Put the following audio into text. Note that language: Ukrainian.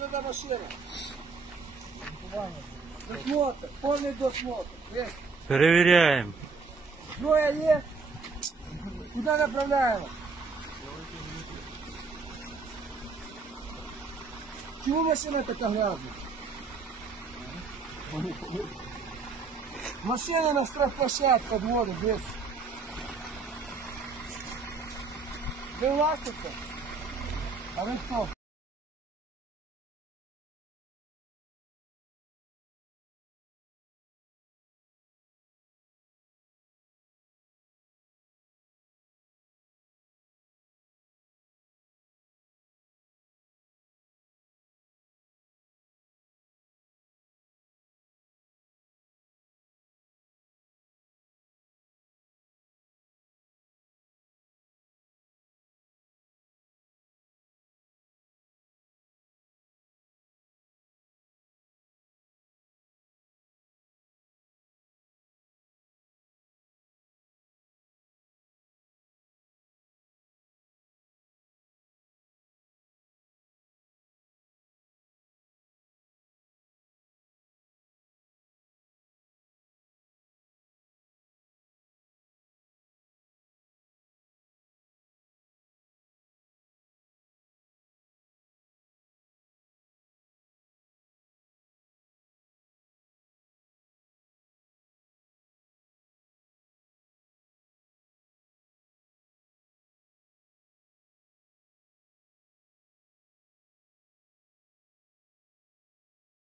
Что за машина? Досмотр, повний досмотр. Есть. Перевіряємо. Зброя є? Куди направляємо? Чому машина така грязна? Машина на штрафплощадку подводит без. Ви власниця? А ви хто?